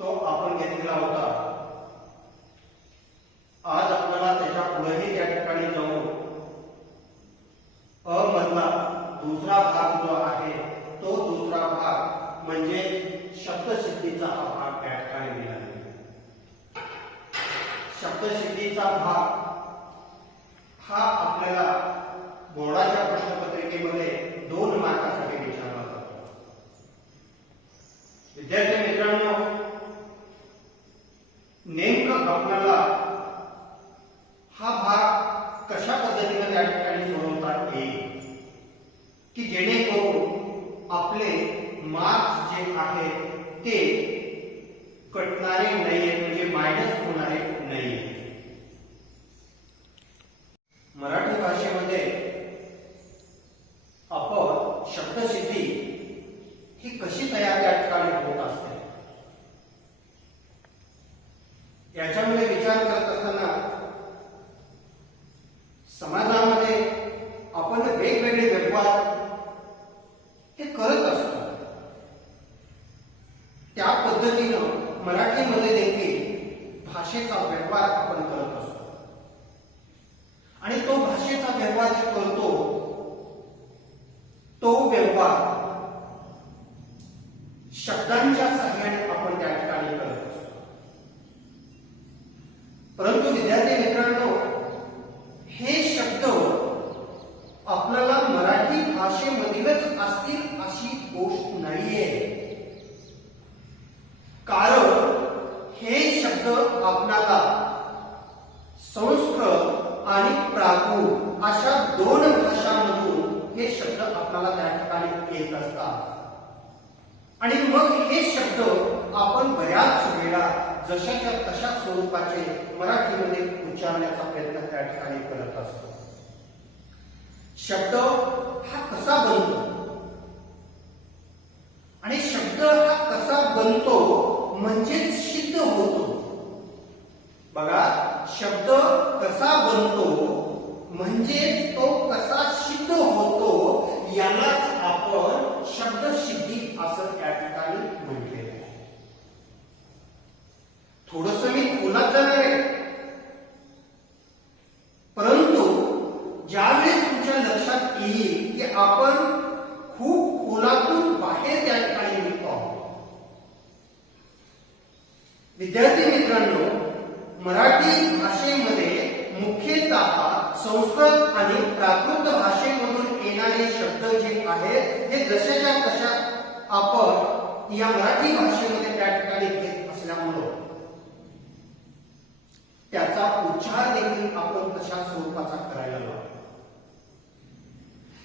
तो आपण घेतलेला होता. आज आपल्याला त्याच्या पुढेही त्या ठिकाणी जाऊन अ मधला दुसरा भाग जो आहे तो दुसरा भाग म्हणजे शब्दसिद्धीचा हा भाग त्या ठिकाणी दिला आहे. शब्दसिद्धीचा भाग हा आपल्याला बोर्डाच्या प्रश्नपत्रिकेमध्ये 2 मार्कासाठी विचारला जातो. विद्यार्थी मित्रांनो, नेमकं आपल्याला हा भाग कशा पद्धतीने त्या ठिकाणी सोडवता येईल की जेणेकरून आपले मार्क्स जे आहेत ते कटणारे नाहीये, म्हणजे मायनस होणारे नाहीये. मराठी भाषेमध्ये आपण शब्दसिद्धी ही कशी तयार त्या ठिकाणी होत असते याच्यामध्ये विचार करत असताना समाजामध्ये आपण वेगवेगळे व्यवहार हे करत असतो. त्या पद्धतीनं मराठीमध्ये देखील भाषेचा व्यवहार आपण करत असतो आणि तो भाषेचा व्यवहार जे करतो तो व्यवहार शब्दांच्या सहाय्याने आपण त्या ठिकाणी करत असतो. परंतु विद्यार्थी मित्रांनो, हे शब्द आपल्याला मराठी भाषेमधीलच असतील अशी गोष्ट नाहीये. कारण हे शब्द आपल्याला संस्कृत आणि प्राकृत अशा 2 भाषांमधून हे शब्द आपल्याला त्या ठिकाणी येत असतात. आणि मग हे शब्द आपण बऱ्याच वेळा जशाच्या तशा स्वरूपाचे मराठीमध्ये उच्चारण्याचा प्रयत्न त्या ठिकाणी करत असतो. शब्द हा कसा बनतो आणि शब्द हा कसा बनतो म्हणजेच सिद्ध होतो. बघा, शब्द कसा बनतो म्हणजेच तो कसा सिद्ध होतो यालाच आपण शब्दसिद्धी असं त्या ठिकाणी म्हटलेलं आहे. थोडस मी खोलात जाणार आहे, परंतु ज्यावेळेस तुमच्या लक्षात येईल की आपण खूप खोलातून बाहेर त्या ठिकाणी निघतो आहोत. विद्यार्थी मित्रांनो, मराठी भाषेमध्ये मुख्यतः संस्कृत आणि प्राकृत भाषेमधून येणारे शब्द जे आहेत हे जशाच्या तशा आपण या मराठी भाषेमध्ये त्या ठिकाणी घेत असल्यामुळं त्याचा उच्चार देखील आपण तशा स्वरूपाचा करायला लागतो.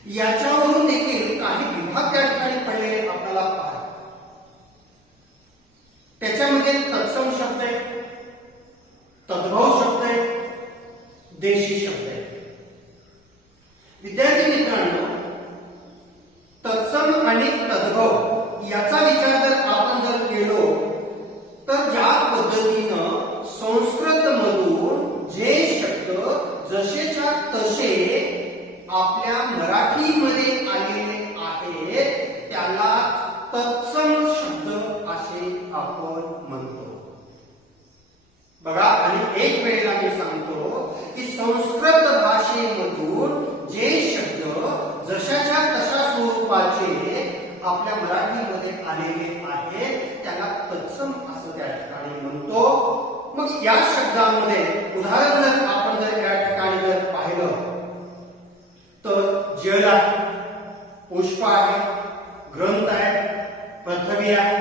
याच्यावरून देखील काही विभाग त्या ठिकाणी पडलेले आपल्याला पाहतात. त्याच्यामध्ये तत्सम शब्द आहे, तद्भव शब्द आहे, देशी शब्द आहे. विद्यार्थी मित्रांनो, तत्सम आणि तद्भव याचा विचार जर आपण जर केलो तर ज्या पद्धतीनं संस्कृत मधून जे शब्द जसेच्या तसे आपल्या मराठीमध्ये आलेले आहेत त्याला तत्सम शब्द असे आपण म्हणतो. बघा, आणि एक वेळेला मी सांगतो की संस्कृत भाषेमधून जे शब्द जशाच्या तशा स्वरूपाचे आपल्या मराठीमध्ये आलेले आहेत त्याला तत्सम असं त्या ठिकाणी म्हणतो. मग या शब्दामध्ये उदाहरण जर आपण जर या ठिकाणी जर पाहिलं तर जल आहे, पुष्प आहे, ग्रंथ आहे, पृथ्वी आहे,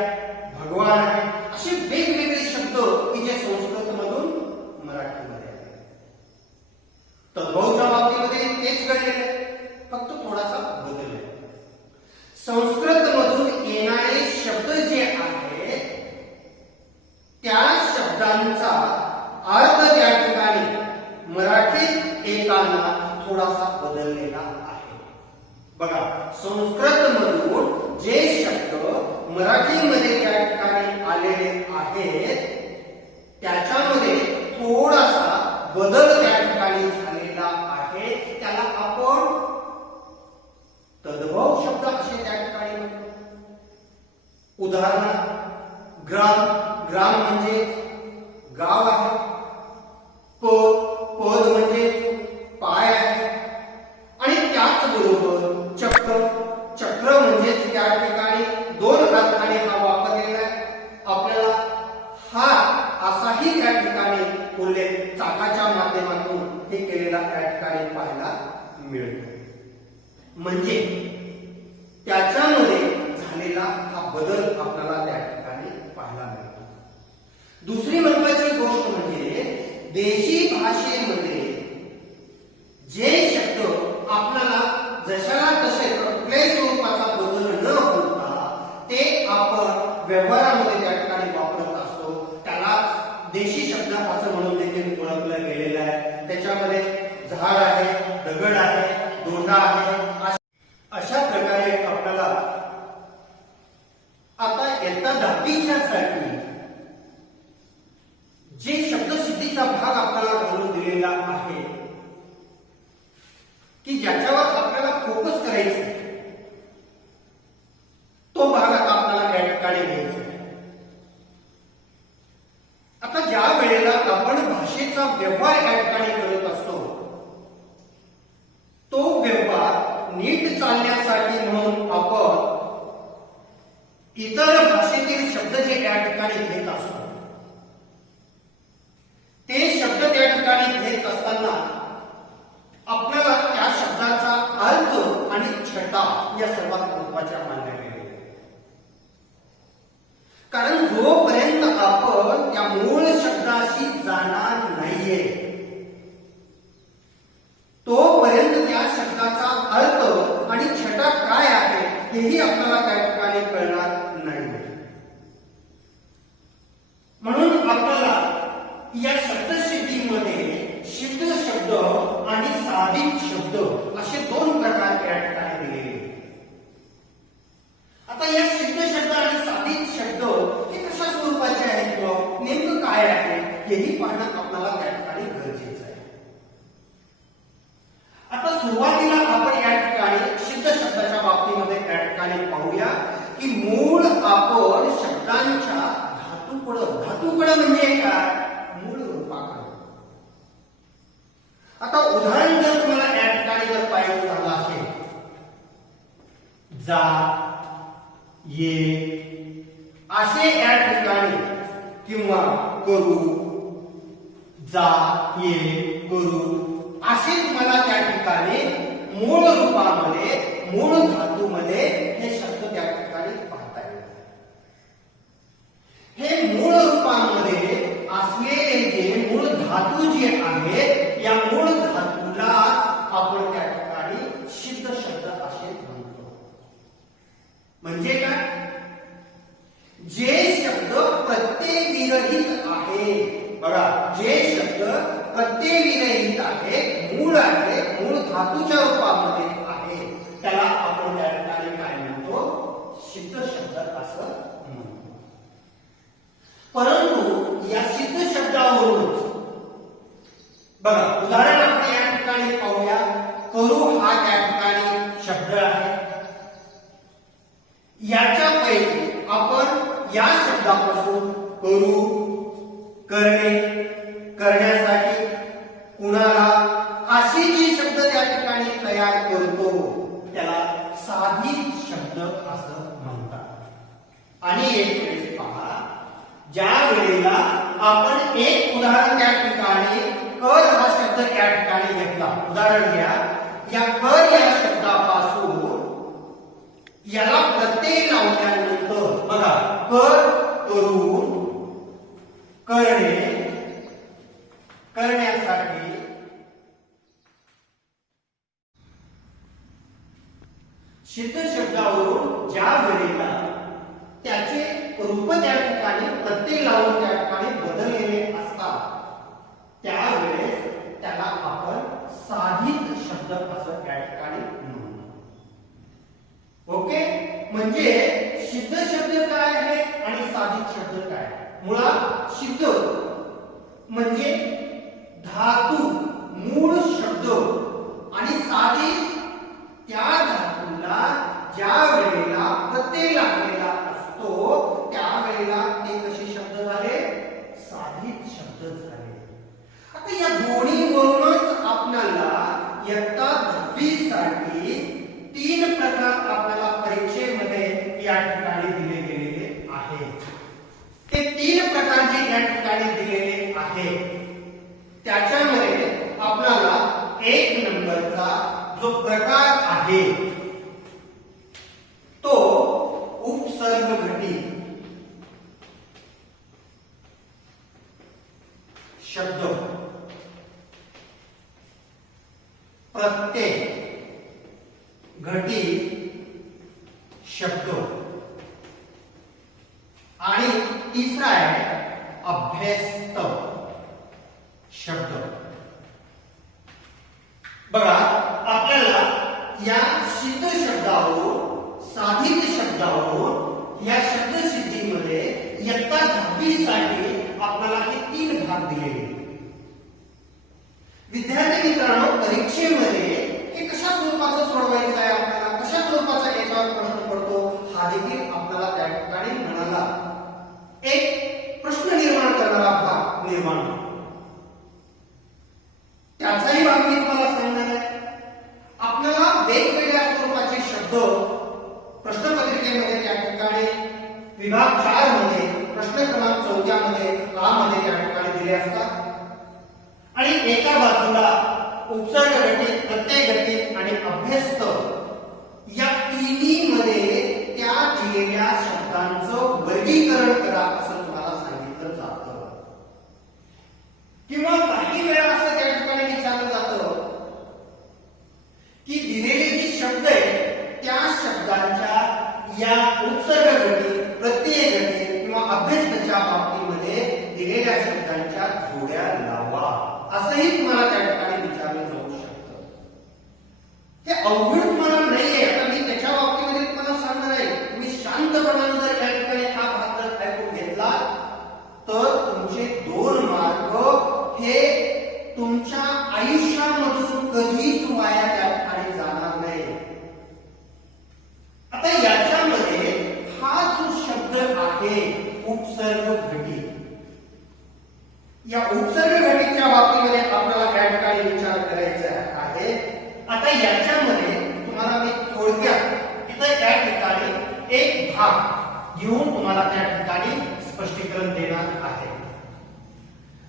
भगवान आहे, असे वेगवेगळे शब्द की जे संस्कृत मधून मराठीमध्ये आहेत. तद्भवच्या बाबतीमध्ये तेच घडलेले, फक्त थोडासा बदल आहे. संस्कृत मधून येणारे शब्द जे आहेत त्या शब्दांचा अर्थ त्या ठिकाणी मराठीत येताना थोडासा बदललेला आहे. बघा, संस्कृत मधून जे शब्द मराठीमध्ये त्या ठिकाणी आलेले आहेत त्याच्यामध्ये थोडासा बदल त्या ठिकाणी झालेला आहे. त्याला आपण तद्भव शब्द असे त्या ठिकाणी म्हणतो. उदाहरण ग्राम, ग्राम म्हणजे गाव आहे. पद म्हणजे पाय आहे. आणि त्याचबरोबर चक्र, चक्र म्हणजे त्या ठिकाणी दोन हाताने हा वापरलेला आहे. आपल्याला हात असाही त्या ठिकाणी बोलले चाकाच्या माध्यमातून हे केलेला त्या ठिकाणी पाहायला मिळतो. म्हणजे त्याच्यामध्ये झालेला हा बदल आपल्याला त्या ठिकाणी पाहायला मिळतो. दुसरी महत्वाची गोष्ट म्हणजे देशी भाषेमध्ये जे शब्द आपल्याला जशाला तसे कुठल्याही स्वरूपाचा बदल न होता ते आपण व्यवहारामध्ये त्या ठिकाणी वापरत असतो. त्याला देशी शब्द असं म्हणून देखील ओळखलं गेलेलं आहे. त्याच्यामध्ये झाड आहे, दगड आहे, दोंडा आहे, अशा प्रकारे आपल्याला आता इयत्ता 10वीच्या साठी जे शब्दसिद्धीचा भाग आपल्याला घालून दिलेला आहे की ज्याच्यावर आपल्याला फोकस करायचा तो भाग आता आपल्याला या ठिकाणी घ्यायचा आहे. आता ज्या वेळेला आपण भाषेचा व्यवहार या ठिकाणी करत असतो तो व्यवहार नीट चालण्यासाठी म्हणून आपण इतर भाषेतील शब्द जे या ठिकाणी घेत असतो ते शब्द त्या ठिकाणी घेत असताना आपल्याला त्या शब्दाचा अर्थ आणि छटा या सर्वात महत्वाच्या मानल्या गेलेल्या. कारण जोपर्यंत आपण त्या मूळ शब्दाशी जाणार नाहीये तोपर्यंत त्या शब्दाचा अर्थ आणि छटा काय आहे हेही आपल्याला त्या ठिकाणी कळणार नाही. म्हणून आपल्याला या शब्दसिद्धीमध्ये सिद्ध शब्द आणि साधित शब्द असे दोन प्रकार या ठिकाणी दिलेले. आता या सिद्ध शब्द आणि साधित शब्द हे कशा स्वरूपाचे आहेत, नेमकं काय आहे हेही पाहणं आपल्याला त्या ठिकाणी गरजेचं आहे. आता सुरुवातीला आपण या ठिकाणी सिद्ध शब्दाच्या बाबतीमध्ये या ठिकाणी पाहूया की मूळ आपण शब्दांच्या धातुकडं म्हणजे काय, मूळ रूपाकडं. आता उदाहरण जर तुम्हाला या ठिकाणी जर पाहिजे झालं असेल, जा, ये असे या ठिकाणी किंवा करू, जा, ये, करू असे तुम्हाला त्या ठिकाणी मूळ रूपामध्ये मूळ धातूमध्ये हे शब्द त्या ठिकाणी पाहता येतात. हे मूळ रूपामध्ये असलेले जे मूळ धातू जे आहे या मूळ धातूला आपण त्या ठिकाणी सिद्ध शब्द असे म्हणतो. म्हणजे काय, जे शब्द प्रत्ययविरहित आहे. बघा, जे शब्द प्रत्ययविरहित आहे, मूळ आहे, मूळ धातूच्या रूपामध्ये आहे, त्याला आपण त्या ठिकाणी काय म्हणतो, सिद्ध शब्द असं म्हणतो. परंतु या सिद्ध शब्दावरून बघा उदाहरण आपण या ठिकाणी पाहूया. करू हा त्या ठिकाणी शब्द आहे. याच्यापैकी आपण या शब्दापासून करू, करणे, करण्यासाठी, कुणाला असे जे शब्द त्या ठिकाणी तयार करतो त्याला साधित शब्द असं म्हणतात. आणि एक वेळेस पहा, ज्या वेळेला आपण एक उदाहरण त्या ठिकाणी कर हा शब्द त्या ठिकाणी घेतला. उदाहरण घ्या, या कर या शब्दापासून याला प्रत्यय लावल्यानंतर बघा, कर, करून, करणे, करण्यासाठी, सिद्ध शब्दावरून ज्या वेळेला त्याचे रूप त्या ठिकाणी प्रत्यय लावून त्या ठिकाणी बदललेले असतात त्यावेळेस त्याला आपण साधित शब्द असं त्या ठिकाणी म्हणतो. ओके, म्हणजे सिद्ध शब्द काय आहे आणि साधित शब्द काय आहे. मुळात सिद्ध म्हणजे धातू, मूळ शब्द, आणि साधित त्या धातूला ज्या वेळेला प्रत्यय लागलेला असतो त्यावेळेला ते प्रकार जे या ठिकाणी दिलेले आहे त्याच्यामध्ये आपल्याला 1 नंबरचा जो प्रकार आहे तो उपसर्ग घटी शब्द प्रत्यय घटी शब्द आणि तिसरा आहे अभ्यस्त शब्द. बघा आपल्याला या सिद्ध शब्दावरून साधित शब्दावरून या शब्दसिद्धीमध्ये इयत्ता 10वी साठी आपल्याला हे 3 भाग दिले गेले. विद्यार्थी मित्रांनो परीक्षेमध्ये हे कशा स्वरूपाचं सोडवायचं आहे आपल्याला कशा स्वरूपाचा याच्यावर प्रश्न पडतो हा देखील आपल्याला त्या ठिकाणी म्हणाला एक प्रश्न निर्माण करणारा भाग निर्माण होतो. त्याचाही भाग मी तुम्हाला सांगणार आहे. आपल्याला वेगवेगळ्या स्वरूपाचे शब्द प्रश्नपत्रिकेमध्ये त्या ठिकाणी विभाग 4 मध्ये प्रश्न क्रमांक 14 मध्ये आ मध्ये त्या ठिकाणी दिले असतात आणि एका बाजूला उपसर्ग घटित प्रत्यय घटित आणि अभ्यस्त या तिन्ही मध्ये त्या दिलेल्या शब्दांचं वर्गीकरण करा असं तुम्हाला सांगितलं जातं. किंवा काही वेळा असं त्या ठिकाणी विचारलं जातं की दिलेले जे शब्द आहेत त्या शब्दांच्या या उपसर्ग घटित प्रत्यय घटित किंवा अभ्यस्तच्या बाबतीमध्ये दिलेल्या शब्दांच्या जोड्या लावा असंही तुम्हाला त्या ठिकाणी विचारलं जाऊ शकतं. हे अवघड तुम्हाला नाहीये. आता मी त्याच्या बाबतीमध्ये तुम्हाला सांगणार आहे. तुम्ही शांतपणाने जर या ठिकाणी हा भाग जर ऐकून घेतला तर तुमचे 2 मार्क हे तुमच्या आयुष्यामधून कधीच वाया त्या ठिकाणी जाणार नाही. आता याच्यामध्ये हा जो शब्द आहे उपसर्ग घटित या उपसर्ग घटितच्या बाबतीमध्ये आपल्याला या ठिकाणी विचार करायचा आहे. आता याच्यामध्ये तुम्हाला मी थोडक्यात इथे या ठिकाणी एक भाग घेऊन तुम्हाला त्या ठिकाणी स्पष्टीकरण देणार आहे.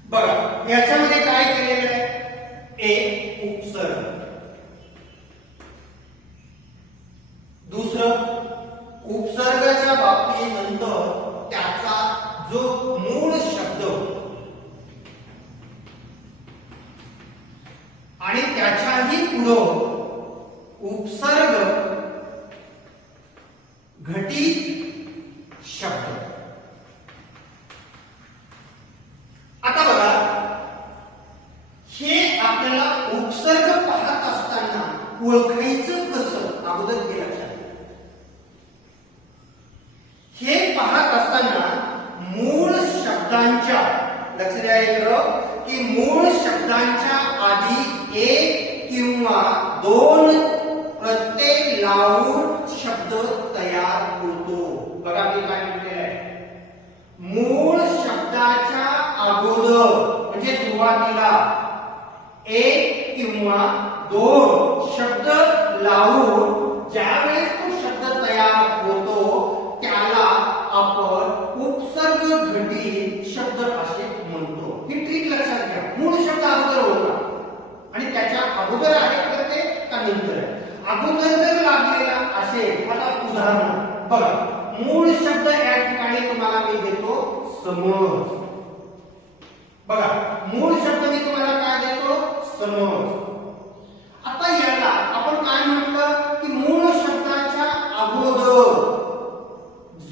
बघा याच्यामध्ये काय केलेलं आहे एक उपसर्ग दुसरं उपसर्गाच्या बाबतीनंतर त्याचा जो मूळ शब्द आणि त्याच्याही पुढं उपसर्ग घटित शब्द. आता बघा हे आपल्याला उपसर्ग पाहत असताना ओळखायचं कसं अगोदर हे लक्षात हे पाहत असताना मूळ शब्दांच्या लक्ष द्यायचं की मूळ शब्दांच्या आधी 1 किंवा 2 प्रत्यय लावून शब्द तयार होतो. बघा मी काय म्हटलेलं आहे मूळ शब्दाच्या अगोदर म्हणजे सुरुवातीला 1 किंवा 2 शब्द लावून ज्यावेळेस तो शब्द तयार होतो त्याला आपण उपसर्ग घटित शब्द असे म्हणतो. ही ट्रिक लक्षात घ्या. मूळ शब्द अगोदर होता आणि त्याच्या अगोदर आहे तर ते का नंतर आहे. अगोदर जर लागलेला असेल आता उदाहरण बघा मूळ शब्द या ठिकाणी तुम्हाला मी देतो समज. बघा मूळ शब्द मी तुम्हाला काय देतो समज. आता याला आपण काय म्हटलं की मूळ शब्दाच्या अगोदर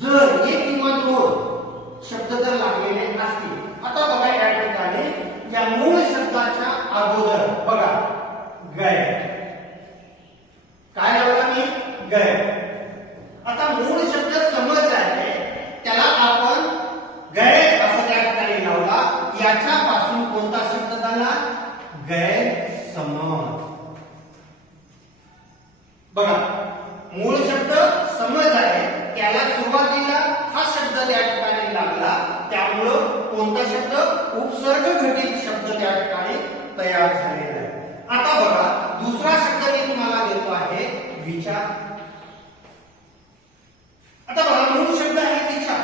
जर 1 किंवा 2 शब्द जर लागलेले असतील. आता बघा या ठिकाणी या मूळ शब्दाच्या अगोदर बघा गय काय लावला मी गय. आता मूळ शब्द समज आहे त्याला आपण गय असं त्या ठिकाणी लावला. याच्यापासून कोणता शब्द झाला गैरसमज. बघा मूळ शब्द समज आहे त्याला सुरुवातीला हा शब्द त्या ठिकाणी लागला त्यामुळं कोणता शब्द उपसर्ग घटित शब्द त्या ठिकाणी तयार झालेला आहे. आता बघा दुसरा शब्द मी तुम्हाला देतो आहे विचार. आता बघा मूळ शब्द आहे विचार.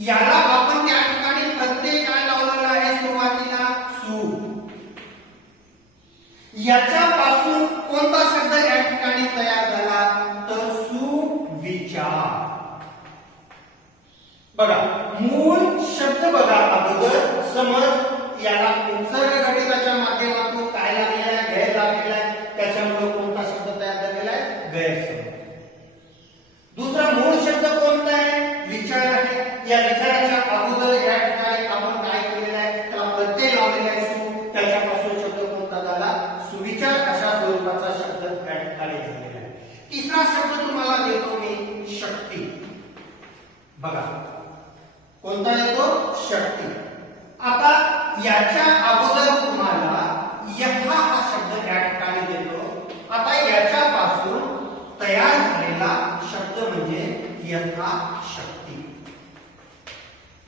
याला आपण त्या ठिकाणी प्रत्यय काय लावलेला आहे सुरुवातीला सु. याच्यापासून कोणता शब्द या ठिकाणी तयार झाला तर सुविचार. बघा मूळ शब्द बघा अगोदर समज याला उपसर्ग घटिकाच्या माध्यमातून काय लागलेला आहे गैर लागलेला आहे त्याच्यामुळे कोणता शब्द तयार झालेला आहे गैरसमज. दुसरा मूळ शब्द कोणता आहे विचार आहे. या विचाराच्या अगोदर या ठिकाणी आपण काय केलेलं आहे त्याला प्रत्यय लावलेला आहे सु. त्याच्यापासून शब्द कोणता झाला सुविचार अशा स्वरूपाचा शब्द या ठिकाणी झालेला आहे. तिसरा शब्द तुम्हाला देतो मी शक्ती. बघा कोणता येतो शक्ती. आता याच्या अगोदर तुम्हाला यथा हा शब्द या ठिकाणी देतो. आता याच्यापासून तयार झालेला शब्द म्हणजे यथाशक्ती.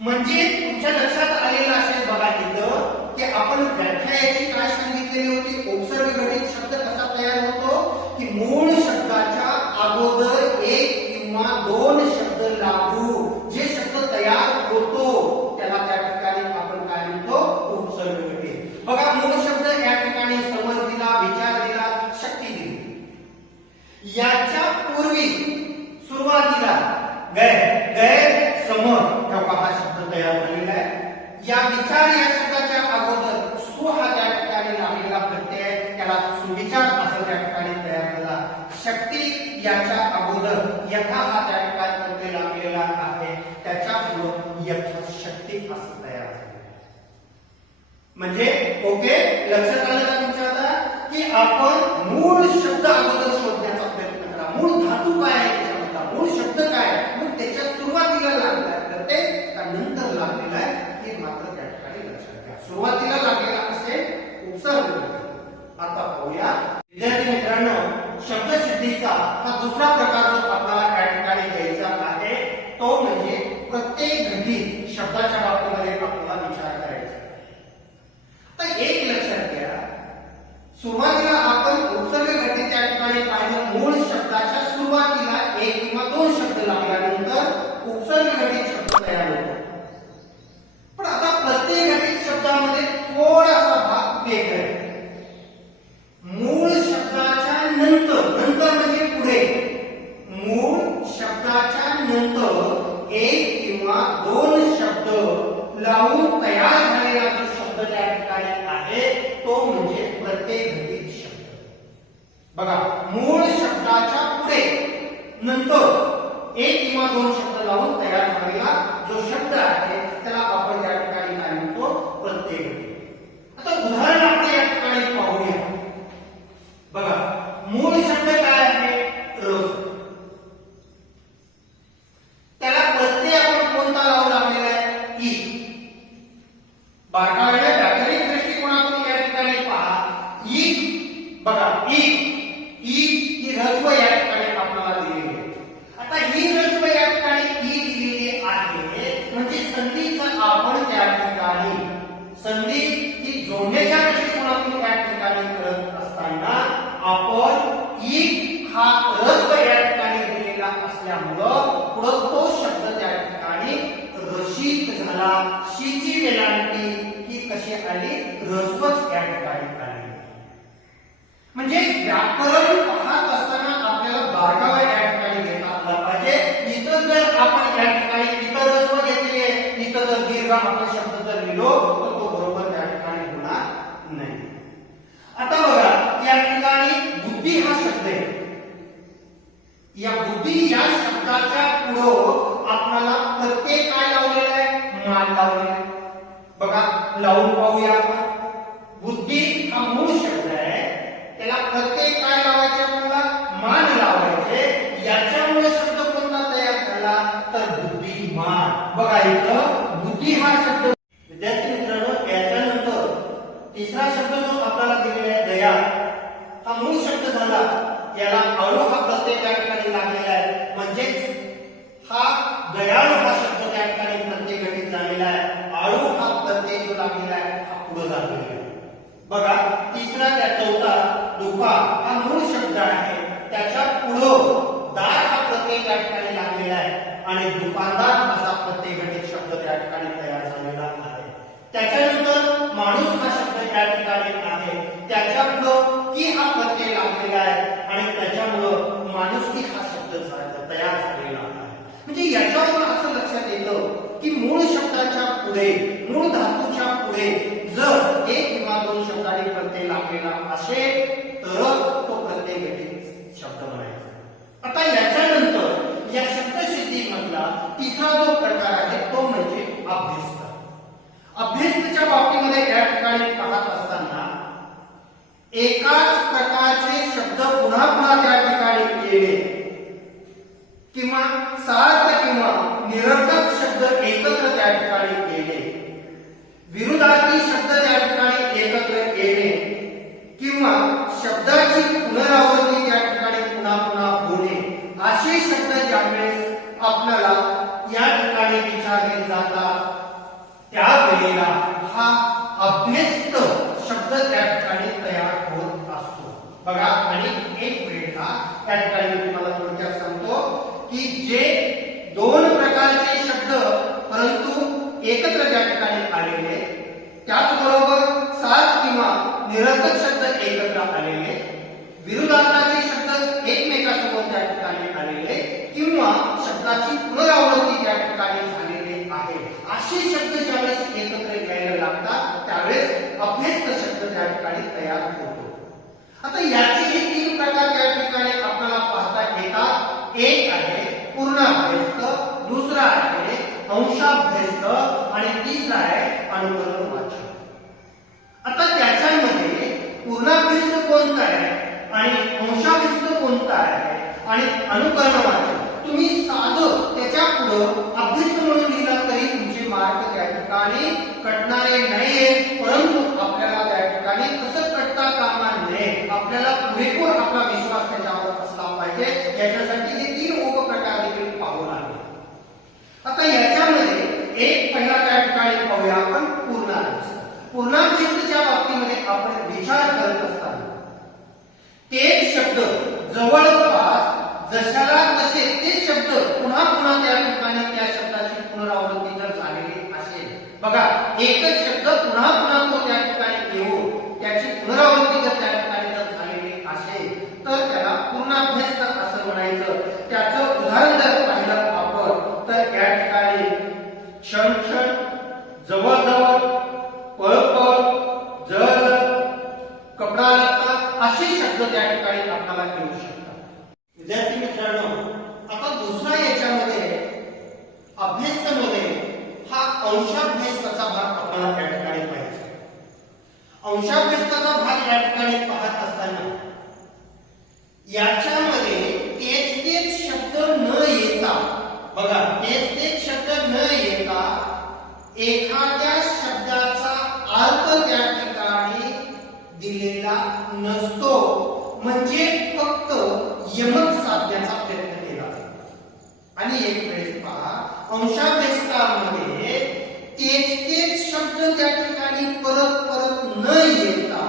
म्हणजे तुमच्या लक्षात आलेलं असेल बघा इथं की आपण व्याख्या याची काय सांगितलेली होती. उपसर्ग घटित शब्द कसा तयार होतो की मूळ शब्दाच्या अगोदर एक किंवा दोन शब्द लागू जे शब्द तयार होतो त्याला त्या ठिकाणी आपण काय म्हणतो उपसर्ग घटित. बघा मूळ शब्द या ठिकाणी समज दिला विचार दिला शक्ती दिली. याच्या पूर्वी सुरुवातीला गैर समज हा शब्द तयार झालेला आहे. या विचार या शब्दाच्या अगोदर सु हा त्या ठिकाणी लागलेला प्रत्यय आहे त्याला सुविचार असं त्या ठिकाणी तयार झाला. शक्ती याच्या अगोदर यथा हा त्या ठिकाणी प्रत्यय लागलेला आहे त्याच्यामुळे यथाशक्ती असं तयार झालं. म्हणजे ओके लक्षात आलं का तुमच्या आता की आपण मूळ शब्द अगोदर शोधण्याचा प्रयत्न करा. मूळ धातू काय आहे त्याच्यामधला मूळ शब्द काय आहे मग त्याच्या सुरुवातीला लागलाय प्रत्यय का नंतर लागलेला आहे हे मात्र त्या ठिकाणी लक्षात घ्या. सुरुवातीला लागलेला असेल उपसर्ग. आता पाहूया विद्यार्थी मित्रांनो शब्दसिद्धीचा हा दुसरा प्रकार जो आपल्याला या ठिकाणी घ्यायचा आहे तो म्हणजे प्रत्येक घटित शब्दाच्या बाबतीमध्ये आपल्याला विचार करायचा. आता एक लक्षात घ्या सुरुवातीला आपण उपसर्ग घटित त्या ठिकाणी पाहिलं मूळ शब्दाच्या सुरुवातीला एक किंवा दोन शब्द लागल्यानंतर उपसर्ग घटित शब्द तयार होतो. पण आता प्रत्येक घटित शब्दामध्ये थोडासा भाग वेगळा आहे. मूळ शब्दाच्या नंतर म्हणजे पुढे मूळ शब्दाच्या नंतर एक किंवा दोन शब्द लावून तयार झालेला जो शब्द त्या ठिकाणी आहे तो म्हणजे प्रत्येक घटित शब्द. बघा मूळ शब्दाच्या पुढे नंतर एक किंवा दोन शब्द लावून तयार झालेला जो शब्द आहे त्याला आपण या ठिकाणी काय म्हणतो प्रत्येक घटित. आता उदाहरण आपण या ठिकाणी पाहूया. बघा मूळ शब्द काय आहे रस. त्याला प्रत्यय आपण कोणता लावून लागलेला आहे ई. बारकाईने व्याकरणिक दृष्टिकोनातून या ठिकाणी पहा ई. बघा ई ही रस्व या ठिकाणी आपल्याला दिलेली आहे. आता ही रस्व या ठिकाणी ई दिलेली आहे म्हणजे संधीचा आपण त्या ठिकाणी संधी ही जोडण्याच्या दृष्टिकोनातून या ठिकाणी करत असताना आपण ई हा रस्व या ठिकाणी दिलेला असल्यामुळं पुढे तो शब्द त्या ठिकाणी रशीत झाला. शीची वेलांटी ही कशी आली रस्वच या ठिकाणी आली. म्हणजे व्याकरण पाहत असताना आपल्याला बारकावा या ठिकाणी घेता आला पाहिजे. इतर जर आपण या ठिकाणी इतर रस्व घेतले इतर जर दीर्घ आपण शब्द जर लिहिलो तर तो बरोबर त्या ठिकाणी होणार नाही. आता बघा या ठिकाणी बुद्धी हा शब्द आहे. या बुद्धी या शब्दाच्या पुढे आपल्याला प्रत्यय काय लावलेला आहे मान लावलेला आहे. बघा लावून पाहूया आपण. बुद्धी हा मूळ शब्द आहे त्याला प्रत्यय काय लावायचे आपल्याला मान लावायचे. याच्यामुळे शब्द कोणता तयार झाला तर बुद्धिमान. बघा इथं बुद्धी हा शब्द. विद्यार्थी मित्रांनो याच्यानंतर तिसरा शब्द जो आपल्याला दिलेला आहे दया हा मूळ शब्द झाला. याला अणु हा प्रत्यय त्या ठिकाणी लागलेला आहे म्हणजेच हा दयाळू हा शब्द त्या ठिकाणी प्रत्यय घटित झालेला आहे. अणु हा प्रत्यय जो लागलेला आहे हा पुढे झालेला आहे. बघा तिसरा त्या चौथा दुखा हा मूळ शब्द आहे त्याच्या पुढे दार हा प्रत्यय त्या ठिकाणी लागलेला आहे आणि दुकानदार असा प्रत्यय घटित शब्द शब्द त्या ठिकाणी तयार झालेला आहे. त्याच्यानंतर माणूस हा शब्द त्या ठिकाणी आहे. त्याच्या पुढं की हा प्रत्यय लागलेला आहे आणि त्याच्यामुळं माणुसकी हा शब्द तयार झालेला आहे. म्हणजे याच्यावरून असं लक्षात येतं की मूळ शब्दाच्या पुढे, मूळ धातूच्या पुढे जर एक किंवा दोन शब्दांनी प्रत्यय लागलेला असेल तर तो प्रत्यय गठीत शब्द म्हणायचा. आता याच्यानंतर या शब्दसिद्धी मधला तिसरा जो प्रकार आहे तो म्हणजे अभ्यस्त. अभ्यस्तच्या बाबतीमध्ये या ठिकाणी पाहत असताना एकाच प्रकारचे शब्द पुन्हा पुन्हा त्या ठिकाणी येणे किंवा सार्थ किंवा निरर्थक शब्द एकत्र त्या ठिकाणी येणे, विरुद्धार्थी शब्द त्या ठिकाणी एकत्र येणे किंवा शब्दाची पुनरावृत्ती त्या ठिकाणी पुन्हा पुन्हा होणे, असे शब्द ज्यावेळेस आपल्याला या ठिकाणी विचारले जातात त्यावेळेला हा अभ्यस्त शब्द त्या ठिकाणी तयार होत असतो. बघा, आणि एक वेळेला त्या ठिकाणी मी तुम्हाला थोडक्यात सांगतो की जे दोन प्रकारचे शब्द परंतु एकत्र त्या ठिकाणी आलेले, त्याचबरोबर सार्थ किंवा निरर्थक शब्द एकत्र आलेले, विरुद्धार्थाचे शब्द एकमेकांसोबत त्या ठिकाणी आलेले किंवा शब्दाची पुनरावृत्ती त्या ठिकाणी झालेली आहे, असे शब्द ज्यावेळेस एकत्र यायला लागतात त्यावेळेस अभ्यस्त शब्द त्या ठिकाणी तयार होतो. आता याचे हे तीन प्रकार त्या ठिकाणी आपल्याला पाहता येतात. एक आहे पूर्ण अभ्यस्त, दुसरा आहे अंशाभ्यस्त आणि तिसरा आहे अनुकरण वाचक. आता त्याच्यामध्ये पूर्णाभ्यस्त कोणता आहे आणि अंशाभ्यस्त कोणता आहे आणि अनुकरण वाचक तुम्ही साधं त्याच्या पुढं अभ्यस्त म्हणून लिहिला तरी तुमचे मार्क त्या ठिकाणी कटणारे नाहीये, परंतु आपल्याला त्या ठिकाणी कसं कटता कामा नये, आपल्याला पुरेपूर आपला विश्वास त्याच्यावर असला पाहिजे. याच्यासाठी हे तीन उपप्रकार देखील पाहू लागले. आता याच्यामध्ये एक पहिला त्या ठिकाणी पाहूया आपण पूर्णाभ्यस्त. पूर्णाभ्यस्तच्या बाबतीमध्ये आपण विचार करत असताना तेच शब्द जवळपास जशाला तसे ते शब्द पुन्हा पुन्हा त्या ठिकाणी त्या शब्दाची पुनरावृत्ती जर झालेली असेल, बघा एकच शब्द पुन्हा पुन्हा तो त्या ठिकाणी येऊन त्याची पुनरावृत्ती जर त्या ठिकाणी जर झालेली असेल तर त्याला पूर्णाभ्यस्त असं म्हणायचं. त्याचं उदाहरण जर पाहिलं आपण तर या ठिकाणी क्षण क्षण, जवळ जवळ, पळ पळ, जर कपडा लत्ता असे शब्द त्या ठिकाणी आपल्याला येऊ शकतात. विद्यार्थी मित्रांनो, आता दुसरा याच्यामध्ये अभ्यस्तमध्ये हा अंशाभ्यस्ताचा भाग आपल्याला त्या ठिकाणी पाहिजे. अंशाभ्यस्ताचा भाग या ठिकाणी पाहत असताना याच्यामध्ये तेच शब्द न येता, बघा तेच शब्द न येता एखाद्या शब्दाचा अर्थ त्या ठिकाणी दिलेला नसतो, म्हणजे फक्त यमक साधण्याचा प्रयत्न केला जातो. आणि एक वेळेस पहा, अंशाभ्यस्तामध्ये तेच शब्द त्या ठिकाणी परत परत न येता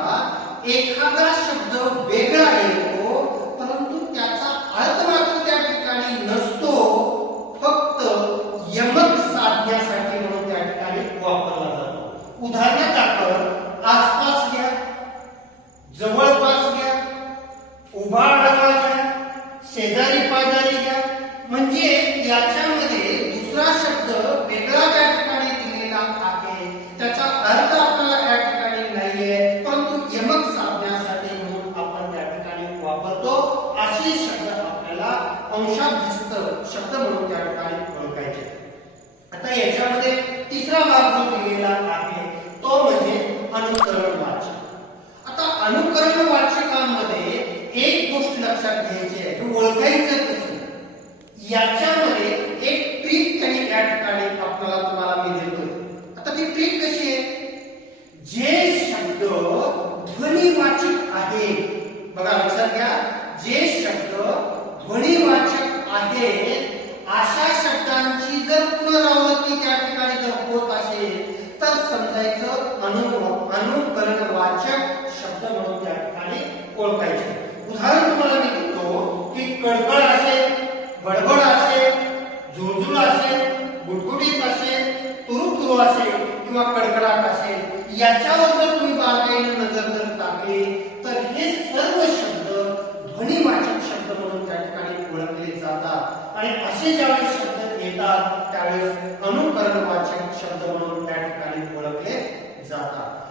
एखादा शब्द वेगळा येतो, परंतु त्याचा अर्थ मात्र त्या ठिकाणी नसतो, फक्त यमक साधण्यासाठी म्हणून त्या ठिकाणी वापरला जातो. उदाहरणार्थ आसपास घ्या, जवळपास घ्या, उभा आडवा घ्या, शेजारी पाजारी घ्या, म्हणजे याच्यामध्ये दुसरा शब्द वेगळा त्या ठिकाणी दिलेला आहे, त्याचा अर्थ आपल्याला त्या ठिकाणी नाहीये, परंतु यमक साधण्यासाठी म्हणून आपण त्या ठिकाणी वापरतो. असे शब्द आपल्याला अंशाभ्यस्त शब्द म्हणून त्या ठिकाणी ओळखायचे. आता याच्यामध्ये तिसरा भाग जो दिलेला आहे तो म्हणजे अनुकरण वाचक. आता अनुकरण वाचकांमध्ये एक गोष्ट लक्षात घ्यायची आहे, ओळखायचं कसं. याच्यामध्ये एक ट्रिक त्यांनी या ठिकाणी आपल्याला तुम्हाला मी देतोय. आता ती ट्रिक कशी आहे, जे शब्द ध्वनिवाचक आहे, बघा लक्षात घ्या, जे शब्द ध्वनिवाचक आहे अशा शब्दांची जर पुनरावृत्ती त्या ठिकाणी जर होत असेल तर समजायचं अनुकरण वाचक शब्द म्हणून त्या ठिकाणी ओळखायचे. उदाहरण तुम्हाला मी देतो की कडकड असेल, बडबड असेल, झुळझुळ असेल, गुटगुटीत असेल, हे सर्व शब्द ध्वनिवाचक शब्द म्हणून त्या ठिकाणी ओळखले जातात आणि असे ज्यावेळेस शब्द येतात त्यावेळेस अनुकरणवाचक शब्द म्हणून त्या ठिकाणी ओळखले जातात.